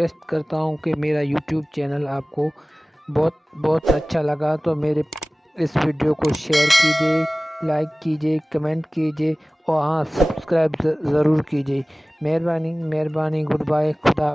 Request करता हूँ कि मेरा यूट्यूब चैनल आपको बहुत बहुत अच्छा लगा तो मेरे इस वीडियो को शेयर कीजिए, लाइक कीजिए, कमेंट कीजिए और हाँ सब्सक्राइब ज़रूर कीजिए। मेहरबानी, गुड बाय, खुदा।